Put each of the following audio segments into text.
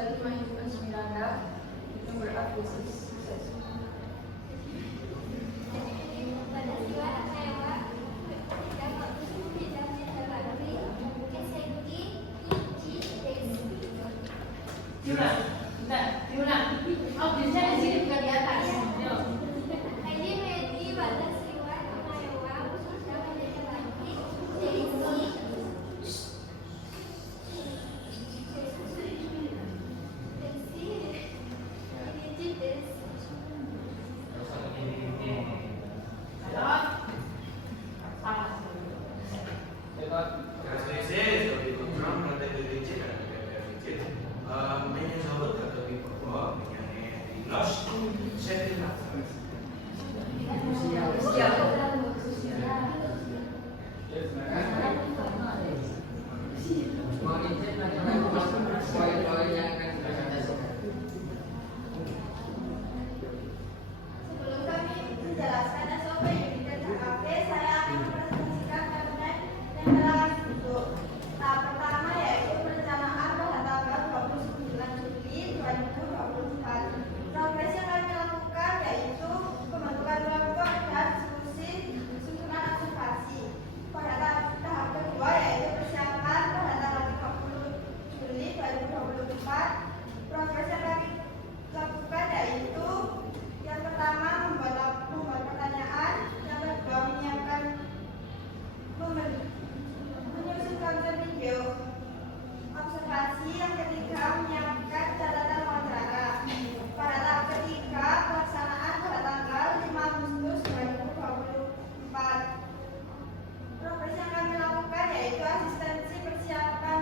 sekali mengajukan Miranda yang berakuisisi sukses. Pada siwa Ewa, ketika waktu tidak menjalani SMG Ichi Desi. Diulang. Oh, biasanya di sini bukan di atas. Ini Medi pada siwa Ewa sudah menjalani Ichi Desi. Sebelum kami menjelaskan SOP yang KKP, saya akan mempresentasikan dokumen yang telah duduk. Tahap pertama yaitu perencanaan pada tanggal 29 Juli 2024. Progres yang kami lakukan yaitu pembentukan kelompok dan diskusi susunan observasi. Pada tahap kedua yaitu persiapan pada tanggal 30 Juli 2024. Progres yang kami lakukan yaitu yang pertama membuat pertanyaan, yang kedua menyiapkan menyusun konten video observasi, yang ketiga menyiapkan catatan wawancara. Pada tahap ketiga pelaksanaan pada tanggal 5 Agustus 2024. Progres yang kami lakukan yaitu asistensi persiapan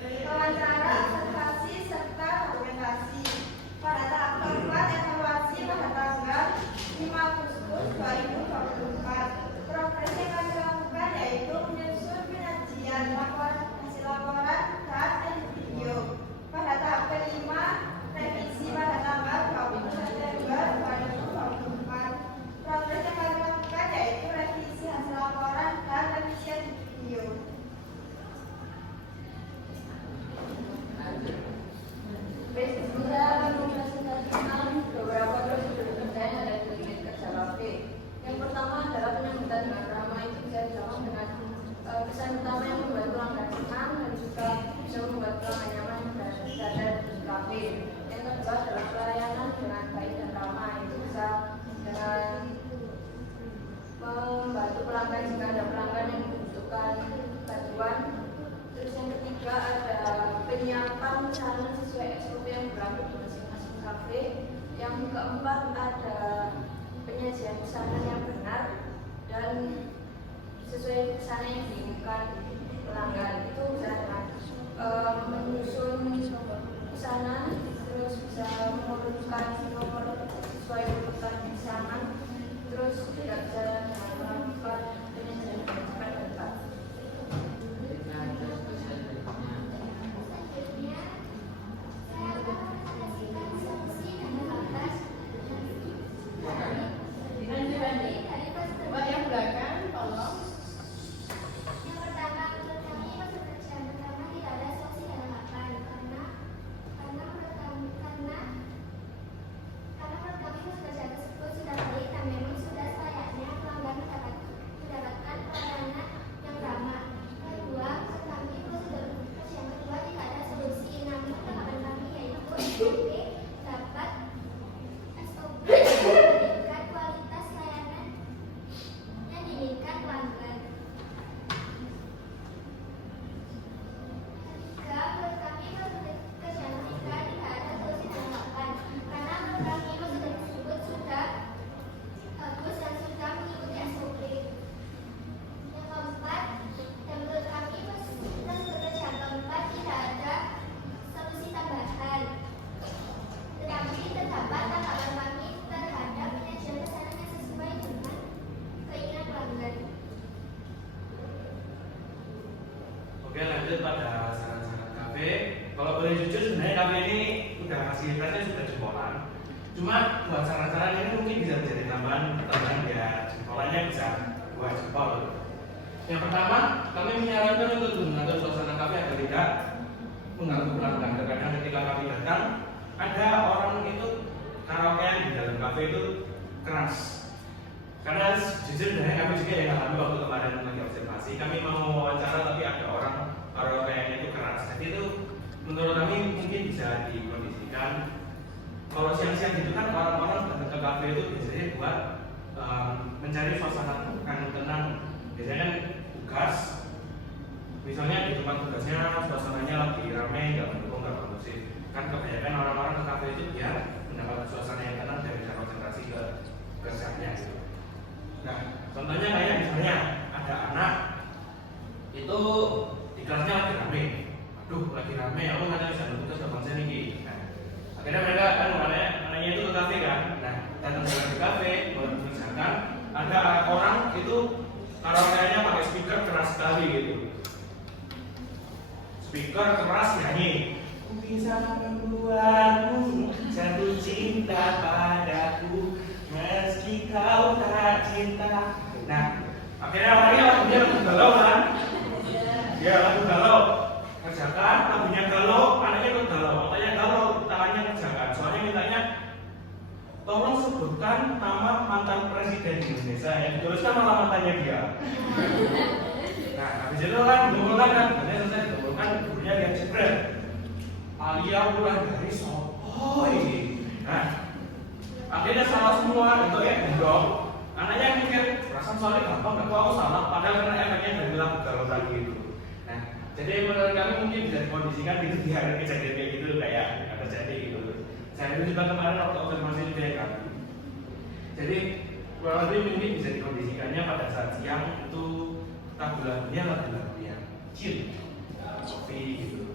wawancara, observasi, serta dokumentasi. Pada tahap keempat evaluasi pada tanggal 5 Agustus 2024. Progres yang kami lakukan yaitu menyusun penyajian hasil laporan dan edit video. Pada tahap kelima revisi pada tanggal 20 September 2024. Progres yang kami lakukan yaitu revisi hasil laporan dan revisi edit video. Saya akan mempresentasikan beberapa prosedur kerja yang ada di unit kerja KP. Yang pertama adalah penyambutan dengan ramah. Itu bisa dilakukan dengan kesan utama yang membuat pelanggan senang dan juga bisa membuat pelanggan nyaman dan berada di KP. Yang kedua adalah pelayanan dengan baik dan ramah. Itu bisa dengan membantu pelanggan jika ada pelanggan yang membutuhkan bantuan. Terus yang ketiga ada penyiapan pesanan sesuai SOP yang berlaku di masing-masing kafe. Yang keempat ada penyajian pesanan yang benar dan sesuai pesanan yang diinginkan pelanggan. Itu bisa dengan menyusun pesanan, terus bisa mengurutkan nomor sesuai urutan pesanan, terus tidak bisa melakukan penyajian dengan cepat dan tepat. Selanjutnya, saya akan mempresentasikan solusi dan batas dari Mbak yang belakang, tolong. yang pertama, menurut kami masa kerjaan pertama tidak ada solusi dan harapan karena menurut kami masa kerjaan tersebut sudah baik dan memang sudah selayaknya pelanggan mendapatkan pelayanan yang ramah. Kedua, menurut kami prosedur kerjaan kedua tidak ada solusi, namun harapan kami yaitu SOP dapat meningkatkan kualitas layanan yang diinginkan pelanggan. Ketiga, menurut kami prosedur kerjaan ketiga tidak ada solusi dan harapan karena menurut kami prosedur tersebut sudah bagus dan sudah mengikuti SOP. Yang keempat, dan menurut kami prosedur kerjaan keempat tidak ada solusi tambahan. Tetapi terdapat tanggapan kami terhadap penyajian pesanan yang sesuai dengan keinginan pelanggan. Oke, lanjut pada saran-saran kafe. Kalau boleh jujur sebenarnya kafe ini udah fasilitasnya sudah jempolan. Cuma buat saran-saran ini mungkin bisa menjadi tambahan biar jempolannya bisa buat jempol. Yang pertama, kami menyarankan untuk mengatur suasana kafe agar tidak mengganggu pelanggan. Terkadang ketika datang ada orang itu karaokean di dalam kafe itu keras. Karena jujur dari kami juga yang alami waktu kemarin lagi observasi, kami mau wawancara tapi ada orang karaokeannya itu keras. Jadi itu menurut kami mungkin bisa dikondisikan. Kalau siang-siang gitu kan orang-orang datang ke kafe itu biasanya buat mencari suasana yang tenang. Biasanya kan tugas, misalnya di tempat tugasnya suasananya lagi ramai, nggak mendukung, nggak kondusif. Kan kebanyakan orang-orang ke kafe itu biar mendapatkan suasana yang tenang dan bisa konsentrasi ke kerjanya. Gitu. Nah, contohnya kayak misalnya ada anak itu di kelasnya lagi ramai. Aduh, lagi ramai, aku nggak bisa nonton tugas konsen ini. Nah, akhirnya mereka kan anaknya itu ke kafe kan. Nah, datang ke kafe, misalkan ada orang itu karaokeannya pakai speaker keras sekali gitu. Speaker keras nyanyi. Ku bisa membuatmu jatuh cinta padaku meski kau tak cinta. Nah, akhirnya orangnya lagunya lagu galau kan? Ya lagu galau. Kerjakan lagunya galau, anaknya ikut galau, otaknya galau, tangannya kerjakan. Soalnya mintanya tolong sebutkan nama mantan presiden Indonesia yang dituliskan malah mantannya dia. Nah, habis itu kan dikumpulkan kan, selesai dikumpulkan, gurunya lihat jebret. Alia mulai dari sopo ini. Nah, akhirnya salah semua itu dong. Anaknya mikir, perasaan soalnya gampang, gak aku salah, padahal karena efeknya dari lagu galau tadi itu. Nah, jadi menurut kami mungkin bisa dikondisikan gitu biar kejadian kayak gitu kayak nggak terjadi gitu. Saya itu juga kemarin waktu observasi juga ya kan. Jadi kurang lebih mungkin bisa dikondisikannya pada saat siang itu lagu-lagunya yang chill, sepi gitu.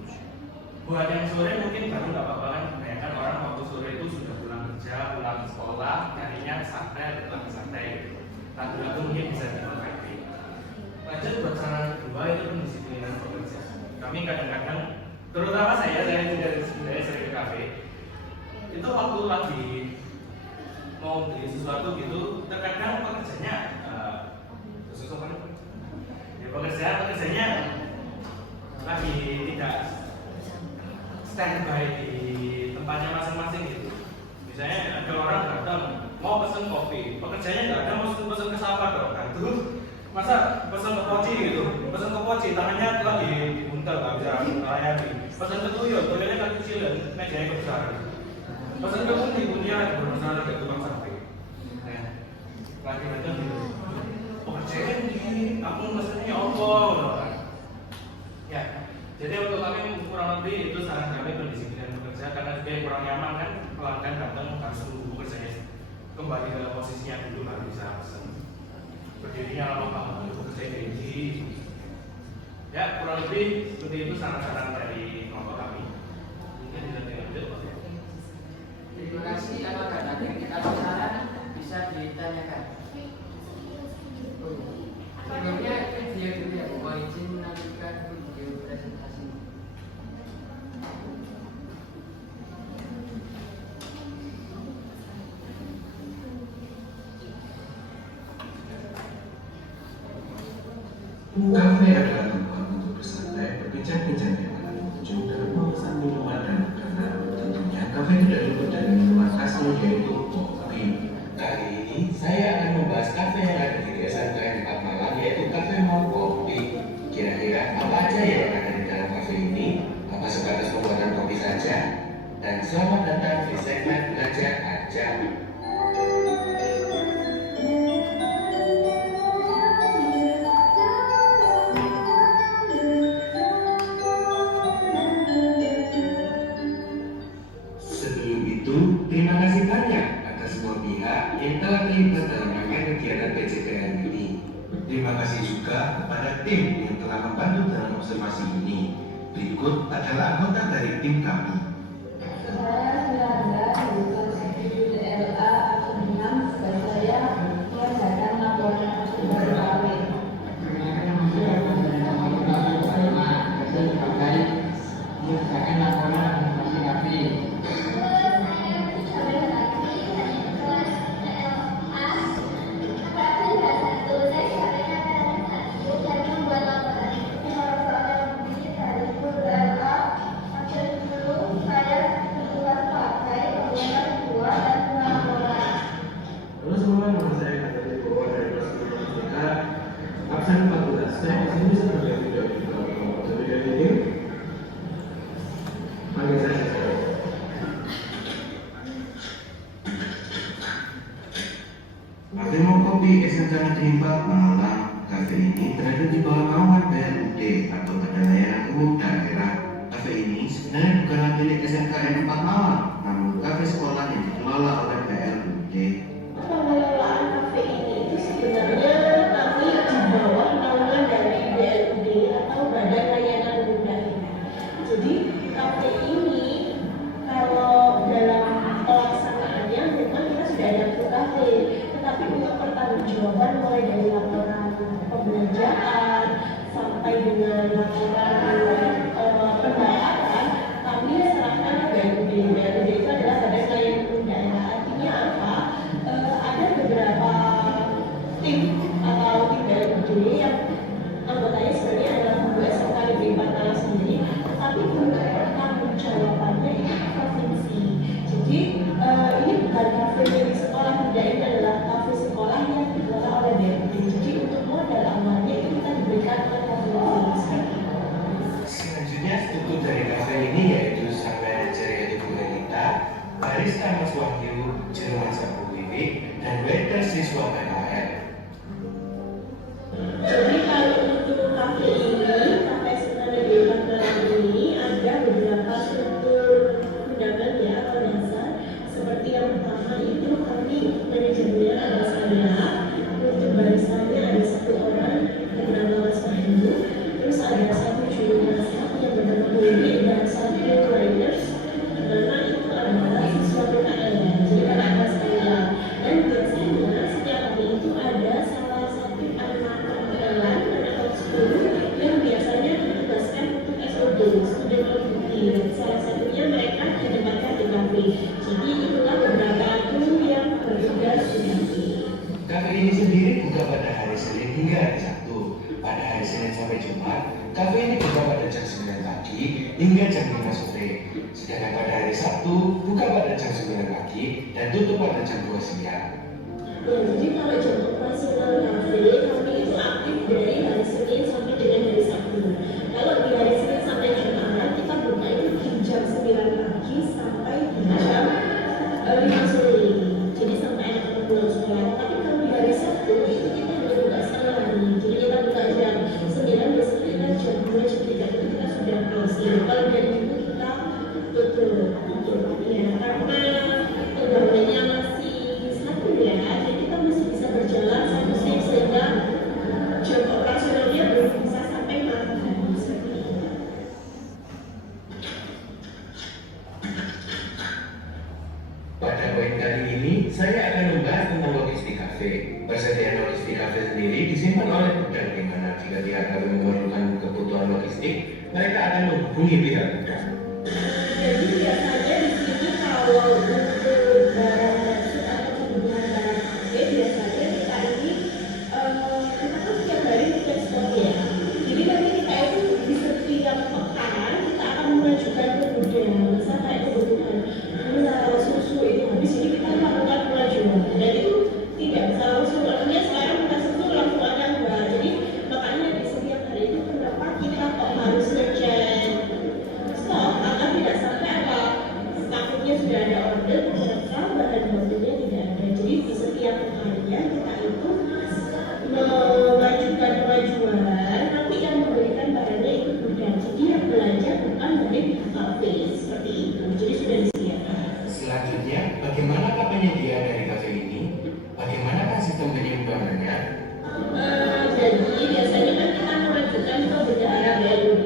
Buat yang sore mungkin baru nggak apa-apa kan. Kebanyakan orang waktu sore itu sudah pulang kerja, pulang sekolah, nyarinya santai, lebih santai. Lagu-lagu mungkin bisa dipakai. Lanjut buat cara kedua itu pendisiplinan pekerja. Kami kadang-kadang, terutama saya juga sebenarnya sering ke kafe. Itu waktu lagi mau beli sesuatu gitu, terkadang pekerjanya sesuatu ya pekerjanya lagi tidak standby di tempatnya masing-masing gitu. Misalnya ada orang datang mau pesen kopi, pekerjanya nggak ada, mau pesen ke siapa dong? Nah, terus masa pesen ke poci gitu, pesen ke poci tangannya lagi dibuntel nggak bisa melayani. Pesen ke tuyul, tuyulnya kan kecil dan mejanya besar. Pesen ke pundi-pundinya lagi bermasalah dengan tukang sampai. Nah, lagi datang gitu. Pekerjanya ini, aku mesennya apa? Ya, jadi untuk kami kurang lebih itu saran kami pendisiplinan bekerja karena juga yang kurang nyaman kan pelanggan datang harus menunggu kerjanya kembali ke posisinya dulu baru bisa pesen. Berdirinya lama banget untuk bekerja gaji. Ya, kurang lebih seperti itu saran-saran dari kelompok kami. Mungkin bisa dilanjut. Terima kasih. Apakah nanti kalau saran bisa ditanyakan? Sebelumnya video dulu ya, mohon izin menampilkan video presentasi. Kafe adalah tempat untuk bersantai, berbincang-bincang dengan pengunjung dan memesan minuman dan makanan. Tentunya kafe tidak luput dari minuman khasnya yaitu kopi. Kali ini saya akan membahas kafe yang ada di Desa UKM 4 Malang yaitu Kafe Mau Kopi. Kira-kira apa aja yang ada di dalam kafe ini? Apa sebatas pembuatan kopi saja? Dan selamat datang di segmen Belajar Aja. Terima kasih banyak atas semua pihak yang telah terlibat dalam rangkaian kegiatan PJKN ini. Terima kasih juga kepada tim yang telah membantu dalam observasi ini. Berikut adalah anggota dari tim kami. Cafe Mokopi SMK Negeri 4 Malang. Cafe ini berada di bawah naungan BLUD atau Badan Layanan Umum Daerah. Cafe ini sebenarnya bukanlah milik SMK Negeri 4 Malang, namun cafe sekolah yang dikelola oleh BLUD. Pengelolaan kafe ini itu sebenarnya kami di bawah naungan dari BLUD atau Badan Layanan Umum Daerah. Jadi kafe ini kalau dalam pelaksanaannya memang kita sudah ada kafe, tetapi untuk pertanggungjawaban mulai dari laporan pembelanjaan sampai dengan laporan pendapatan kami serahkan ke BLUD. BLUD itu adalah Badan Layanan Umum Daerah. Artinya apa? Ada beberapa tim atau tim BLUD yang anggotanya sebenarnya adalah guru SMK Negeri 4 Malang sendiri, tetapi untuk pertanggungjawabannya itu provinsi. Jadi ini bukan kafe milik sekolah, tidak, ini adalah kafe sekolah yang dikelola oleh BLUD. Jadi untuk modal awalnya itu kita diberikan oleh provinsi. Selanjutnya struktur dari kafe ini yaitu sang manajer yaitu Bu Elita, barista Mas Wahyu, juru masak Bu Wiwi, dan waiter siswa PKN. Jadi kalau untuk kafe ini, kafe sebenarnya di Malang ini ada beberapa struktur undangan ya atau dasar. Seperti yang pertama itu kami manajernya ada saya, untuk baristanya ada 1 orang bernama Mas Wahyu, terus ada 1 juru masak yang bernama Bu Wiwi, dan 1 waiters dimana itu adalah siswa PKN. Jadi ada saya, dan biasanya setiap hari itu ada salah satu anak perempuan atau 10 yang biasanya ditugaskan untuk SOD, student outreach. Salah satunya mereka ditempatkan di kafe. Jadi itulah beberapa guru yang bertugas di kafe. Kafe ini sendiri buka pada hari Senin hingga hari Sabtu. Pada hari Senin sampai Jumat, kafe ini buka pada jam 9 pagi hingga jam 5 sore. Sedangkan pada hari Sabtu, buka pada jam 9 pagi dan tutup pada jam 2 siang. Ya, jadi kalau jam operasional kafe kami itu aktif dari hari Senin sampai dengan hari Sabtu. Kalau di hari Senin sampai Jumat kita buka itu di jam 9 pagi sampai di jam 5 sore. Jadi sampai anak pulang sekolah. Tapi kalau di hari Sabtu itu kita hanya buka setengah hari. Jadi kita buka jam 9, biasanya kita jam 2, jam 3 itu kita sudah closing. Kalau dari itu kita tutup. Ya, karena pegawainya masih satu ya, jadi kita masih bisa berjalan satu shift sehingga jam operasionalnya belum bisa sampai malam hari seperti itu. Pada poin kali ini, saya akan membahas tentang logistik kafe. Persediaan logistik kafe sendiri disimpan oleh gudang, di mana jika pihak kafe memerlukan kebutuhan logistik, mereka akan menghubungi pihak gudang. Jadi biasanya di sini kalau untuk barang masuk atau kebutuhan barang kafe biasanya kita ini kita kan setiap hari untuk ekspor ya. Jadi nanti kita itu di setiap pekan kita akan mengajukan ke gudang. Misal kayak kebutuhan gula, susu itu habis ini kita lakukan pengajuan. Dan itu tidak bisa langsung, artinya sekarang kita susu langsung ada enggak. Jadi makanya di setiap hari itu kenapa kita kok harus ngecek stok agar tidak sampai apa takutnya sudah ada order ternyata bahan bakunya tidak ada. Jadi di setiap harian kita itu mengajukan pengajuan, nanti yang memberikan barangnya itu gudang. Jadi yang belanja bukan dari kafe seperti itu. Jadi sudah disediakan. Selanjutnya, bagaimanakah penyediaan dari kafe ini? Bagaimanakah sistem penyimpanannya? Jadi biasanya kan kita mengajukan ke bendahara BLUD.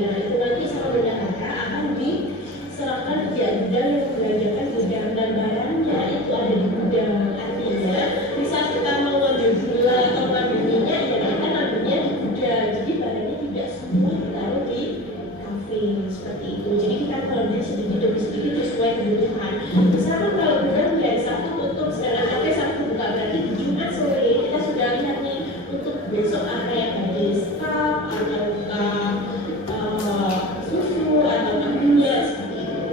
Nah itu nanti sama bendahara akan diserahkan ke gudang yang membelanjakan gudang, dan barangnya itu ada di gudang. Artinya bisa kita mau ngambil gula atau ngambil minyak, ya kita ngambilnya di gudang. Jadi barangnya tidak semua ditaruh di kafe seperti itu. Jadi kita keluarnya sedikit demi sedikit sesuai kebutuhan. Misalkan kalau gudang dari Sabtu tutup, sedangkan kafe Sabtu buka, berarti di Jumat sore kita sudah lihat nih untuk besok apa yang habis cup atau susu atau minyak seperti itu.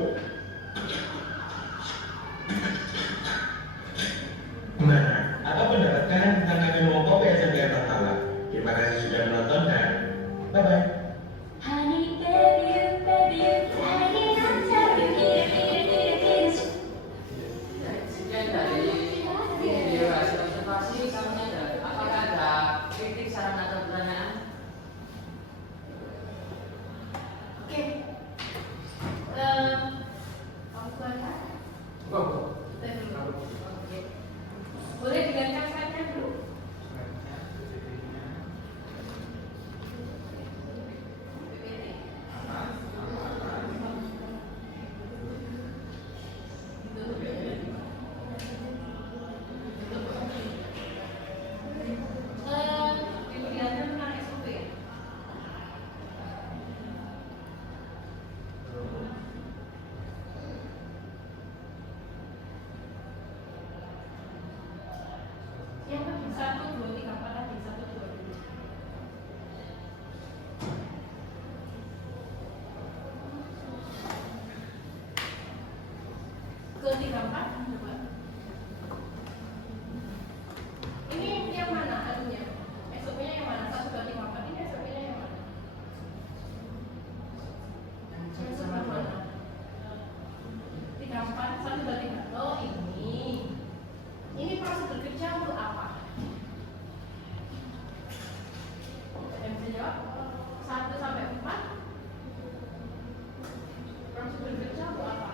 Gimana? Apa pendapat kalian tentang kafe Mokopi SMK Malang? Terima kasih sudah menonton dan bye-bye. Honey, baby, baby, hanging on top, you get it, 1, 2, 3, 4 tadi 1, 2, 3. Ke 3, 4 coba. Ini yang mana anunya? SOP-nya yang mana? 1, 2, 3, 4. Ini SOP-nya yang mana? Yang sebelah mana? 3, 4, 1, 2, 3. Oh ini. Ini prosedur kerja untuk apa? Yang bisa jawab? 1 sampai 4. Prosedur kerja untuk apa?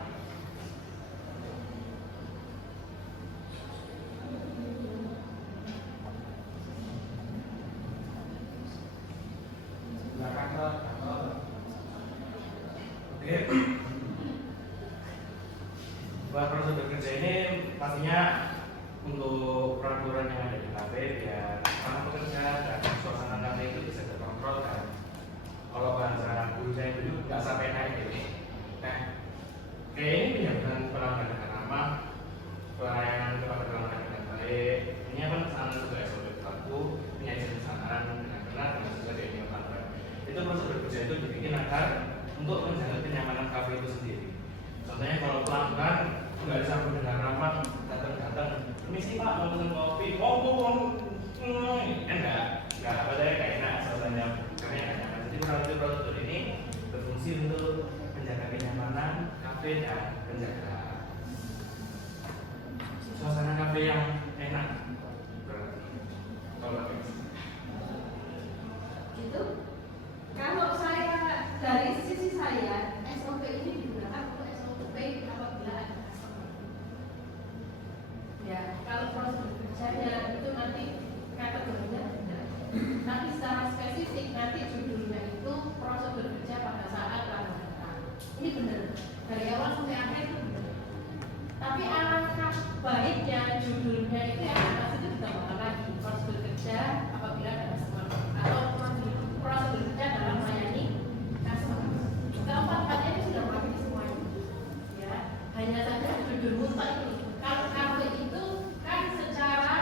Oke. Buat prosedur kerja ini pastinya untuk peraturan yang ada di kafe biar para pekerja dan suasana kafe itu bisa terkontrol kan. Kalau bahasa gurunya itu nggak sampai naik ini. Nah, kayak ini menyebabkan pelanggan dengan ramah, pelayanan kepada pelanggan dengan baik, menyiapkan pesanan sesuai SOP tertentu, menyajikan pesanan dengan benar dan sesuai dengan yang terbaik. Itu prosedur kerja itu dibikin agar untuk menjaga kenyamanan kafe itu sendiri. Contohnya kalau pelanggan nggak disambut dengan ramah, datang, permisi Pak, mau pesan kopi, nggak apa deh, kayak enak suasananya, karena nggak nyaman. Jadi prosedur ini berfungsi untuk menjaga kenyamanan kafe dan menjaga suasana kafe yang enak. Berarti kalau Gitu. Kalau saya dari sisi saya, SOP ini digunakan untuk SOP apabila ada customer. Ya, kalau prosedur kerjanya itu nanti kategorinya benar. Tapi secara spesifik nanti judulnya itu prosedur kerja pada saat pelanggan datang. Ini benar. Dari awal sampai akhir itu benar. Tapi alangkah baiknya judulnya itu yang atas itu ditambahkan lagi prosedur kerja apabila ada customer atau prosedur kerja dalam melayani customer. Keempat-empatnya ini sudah mewakili semuanya. Ya, hanya saja judul mutlak itu. Kalau kafe itu kan secara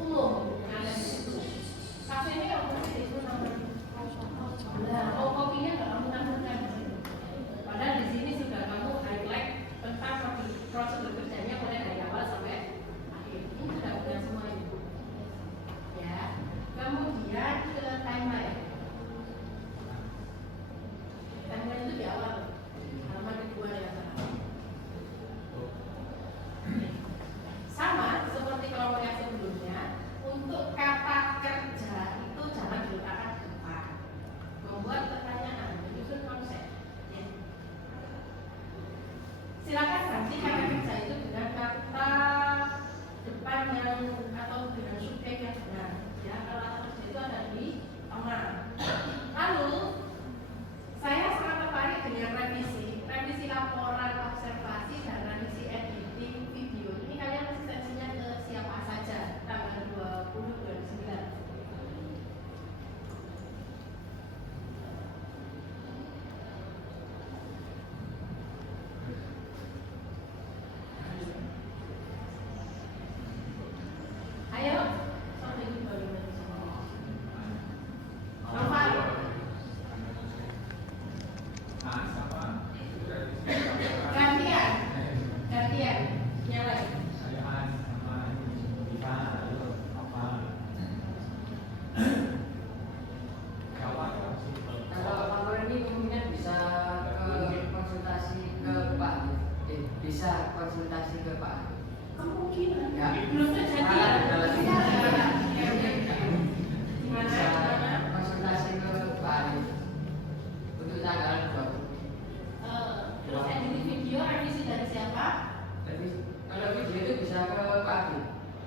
umum ada di situ. Kafe ini kalau mesti itu namanya. Nah, kopinya nggak kamu tambahkan di situ. Padahal di sini sudah kamu highlight tentang prosedur kerjanya mulai dari awal sampai akhir. Ini sudah punya semua itu. Ya, kemudian ke timeline. Timeline itu di awal, halaman kedua ya. Sama seperti kelompok yang sebelumnya, untuk kata kerja itu jangan diletakkan di depan. Membuat pertanyaan, menyusun konsep. Ya. Silakan ganti kata kerja itu dengan kata depan yang atau dengan subjek yang benar. Ya, kalau kata kerja itu ada di tengah. Lalu saya sangat tertarik dengan revisi laporan observasi dan revisi editing video. Ini kalian asistensinya ke siapa saja tanggal 20/29. Ayo, sampai jumpa di gantian, nyalain. Kalau laporan ini kemungkinan bisa konsultasi ke Pak, bisa konsultasi ke Pak. Kemungkinan. Ya. Belum terjadi. Bisa konsultasi ke Pak untuk tanggal 20. Terus editing video revisi dari siapa? Kalau video itu bisa ke Pak Adi.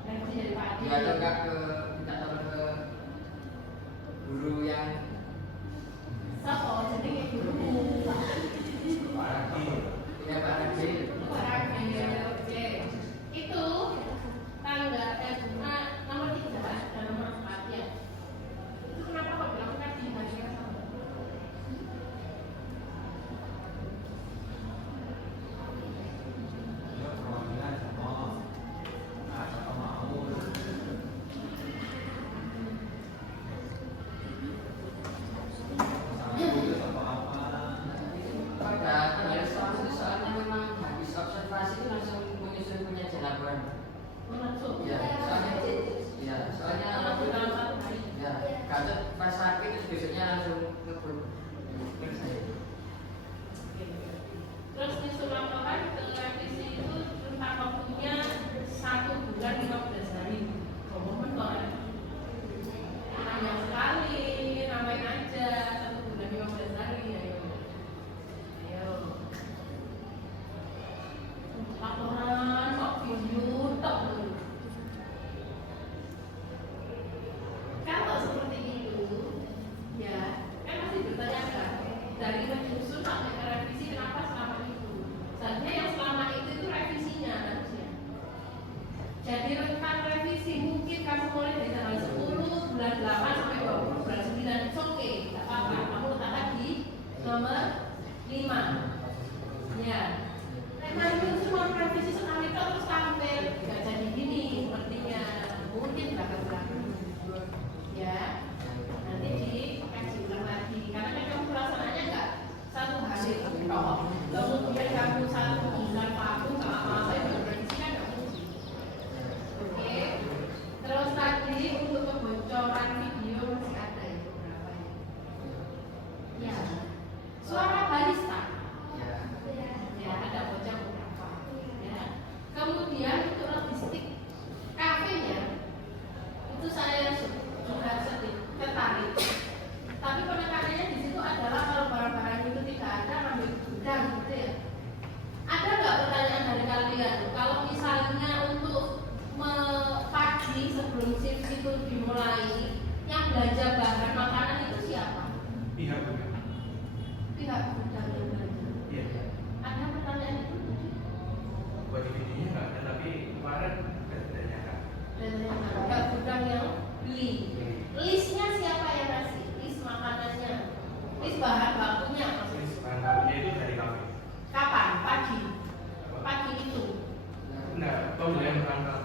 Revisi dari Pak Adi. Ya atau enggak ke minta tolong ke guru yang Siapa? Jadi kayak guru. ya Pak Adi. Oke. Itu tanggal nomor 3 dan nomor 4 ya. Itu kenapa kok dilakukan di hari yang sama?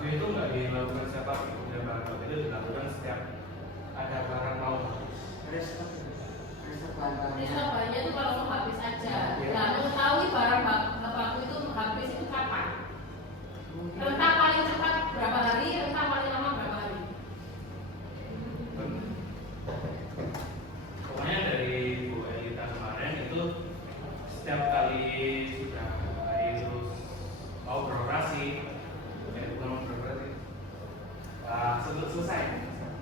kafe itu nggak dilakukan setiap pagi, kemudian barang kafe itu dilakukan setiap ada barang mau habis. Restock bahan-bahannya. Restock bahannya itu kalau mau habis aja. Iya. Nah, mengetahui barang baku itu habis itu kapan? Rentang paling cepat berapa hari, rentang paling lama berapa hari? Pokoknya dari Bu Elita kemarin itu setiap kali sudah itu mau beroperasi, bukan beroperasi,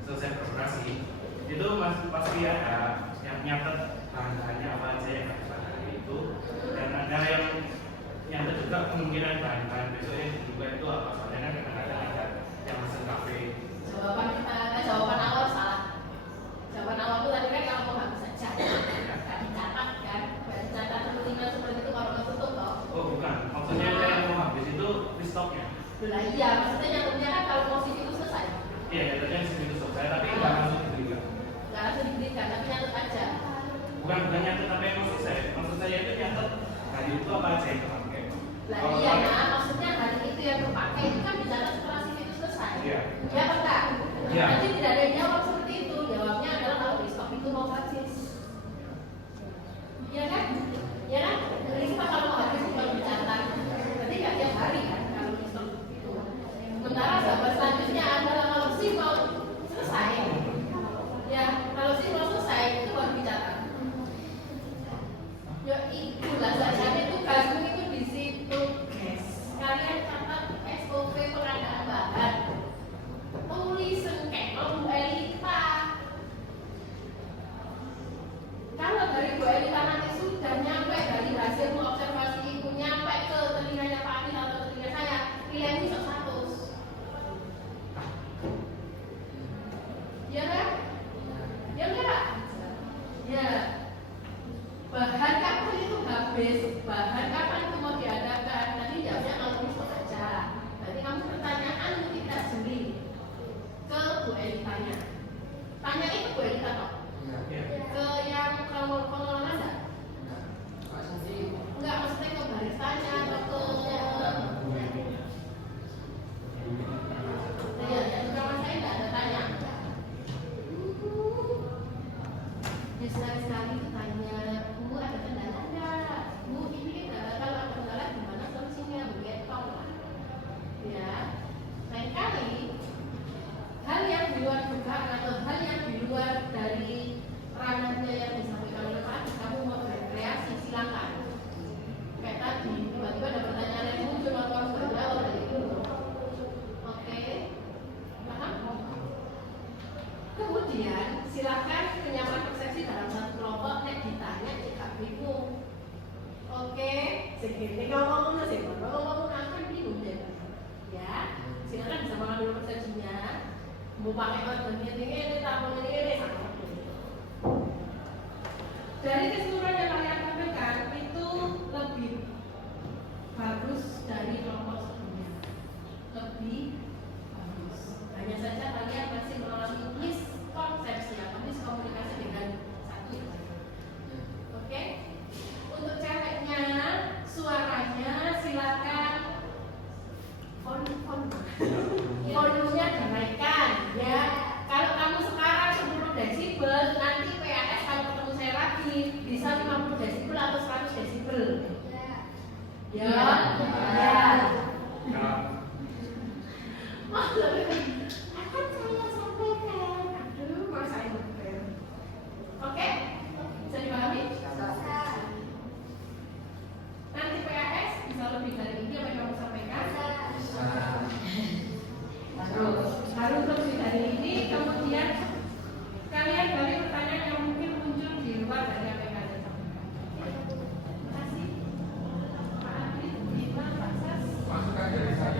selesai beroperasi, itu pasti ada yang nyatet bahan-bahannya apa aja yang harus ada hari itu, dan ada yang nyatet juga kemungkinan bahan-bahan besoknya juga itu apa, soalnya kan kadang-kadang ada yang pesen kafe. Jawaban awal salah. Jawaban awal itu tadi kan kalau mau habis aja, nggak dicatat kan? Nggak dicatat seperti itu kalau nggak tutup toh. Oh bukan, maksudnya yang mau habis itu restocknya. Lah iya, maksudnya nyatanya kan kalau mau CV itu selesai. Iya, nyatanya itu selesai, tapi nggak langsung dibelikan. Nggak langsung diberikan, tapi nyatet aja. Bukan nyatet apa yang maksud saya. Maksud saya itu nyatet hari itu apa aja yang terpakai. Lah iya, nah maksudnya hari itu yang terpakai itu kan dicatat setelah CV itu selesai. Iya. Ya apa enggak? Iya. Nanti tidak ada yang jawab seperti itu. Jawabnya adalah kalau di stok itu mau habis. Iya kan? Ya kan? Dari siapa kalau mau habis itu baru dicatat. Berarti nggak tiap hari kan kalau di stok itu. Sementara jawaban selanjutnya adalah kalau sih mau selesai. Ya, kalau sih mau selesai itu baru dicatat. Ya itulah saja tugasmu itu di situ, guys. Kalian catat SOP pengadaan bahan. Tulis sengketa Bu Elita. Kalau dari Bu Elita nanti sudah nyampe dari hasil observasi ibu nyampe ke telinganya Pak Adil atau telinga saya, kalian bisa 100. Ya kan? Ya enggak? Ya. Bahan kapan itu habis? Bahan kapan itu mau diadakan? Nanti jawabnya kalau bisa saja. Nanti kamu pertanyaan kita sendiri ke Bu Elitanya. Tanya itu Bu Elita kok. Iya. Ke yang kalau pengelola enggak? Pak Santi. Enggak, maksudnya ke baristanya atau ke ya, kamar saya enggak ada tanya. Ya sekali-sekali itu tanya, Bu ada kendala enggak? Bu ini kalau ada kendala gimana solusinya? Bu ya tolong. Ya, lain kali hal yang di luar dugaan atau hal yang di luar dari ranahnya yang disampaikan oleh Pak Adi, kamu mau berkreasi silakan. Kayak tadi tiba-tiba ada pertanyaan yang muncul waktu kamu nggak jawab dari itu. Oke, paham? Kemudian silakan penyampaian persepsi dalam satu kelompok nek ditanya jika bingung. Oke, segini ngomong sih, ngomong akan bingung deh. Ya, silakan bisa mengambil persepsinya. Mau pakai ordernya ini, tamu ini, sama. Dari keseluruhan yang kalian sampaikan itu lebih bagus dari kelompok sebelumnya. Lebih bagus. Hanya saja kalian masih mengalami miskonsepsi atau miskomunikasi dengan satu. Oke? Untuk ceweknya, suaranya silakan volumenya dinaikkan ya. Kalau kamu sekarang 10 desibel, nanti PAS kalau ketemu saya lagi bisa 50 desibel atau 100 desibel. Ya. Ya. Akan saya sampaikan. Aduh, mau saya ngebel. Oke? Bisa dipahami? Nanti PAS bisa lebih dari ini apa yang kamu sampaikan? Harus lebih dari ini. Kemudian kalian balik pertanyaan yang mungkin muncul di luar dari apa yang kalian sampaikan. Terima kasih. Pak Adli, Pak Sas. Masukan dari saya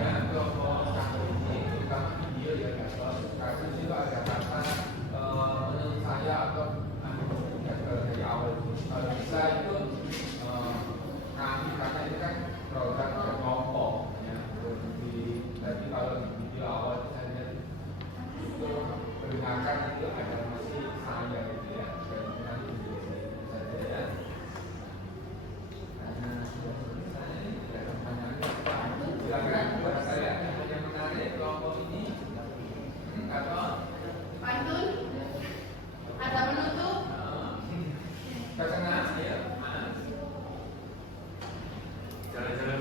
jalan-jalan